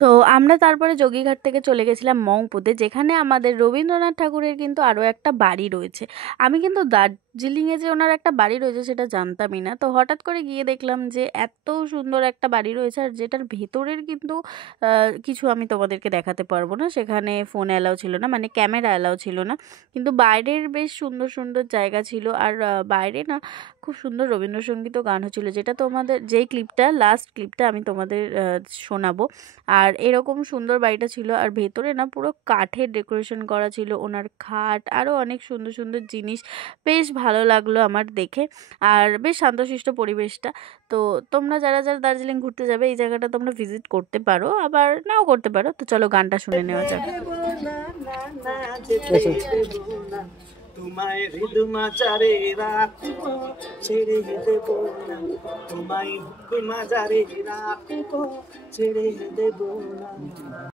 তো আমরা তারপরে যোগীঘাট থেকে চলে গেছিলাম মংপুতে, যেখানে আমাদের রবীন্দ্রনাথ ঠাকুরের কিন্তু আরও একটা বাড়ি রয়েছে। আমি কিন্তু দার্জিলিংয়ে যে ওনার একটা বাড়ি রয়েছে সেটা জানতামই না। তো হঠাৎ করে গিয়ে দেখলাম যে এত সুন্দর একটা বাড়ি রয়েছে, আর যেটার ভেতরের কিন্তু কিছু আমি তোমাদেরকে দেখাতে পারবো না, সেখানে ফোন অ্যালাউ ছিল না, মানে ক্যামেরা অ্যালাউ ছিল না। কিন্তু বাইরের বেশ সুন্দর সুন্দর জায়গা ছিল, আর বাইরে না খুব সুন্দর রবীন্দ্রসঙ্গীতও গান হচ্ছিল, যেটা তোমাদের যেই ক্লিপটা লাস্ট ক্লিপটা আমি তোমাদের শোনাবো। আর এরকম সুন্দর বাড়িটা ছিল, আর ভেতরে না পুরো কাঠের ডেকোরেশন করা ছিল, ওনার খাট আরও অনেক সুন্দর সুন্দর জিনিস। বেশ ভালো লাগলো আমার দেখে, আর বেশ শান্তশিষ্ট পরিবেশটা। তো তোমরা যারা যারা দার্জিলিং ঘুরতে যাবে এই জায়গাটা তোমরা ভিজিট করতে পারো, আবার নাও করতে পারো। তো চলো গানটা শুনে নেওয়া যাক। তোমায় হৃদমাচারে রাখব, ছেড়ে দেব না, তোমায় হৃদমাচারে রাখব, ছেড়ে দেব না।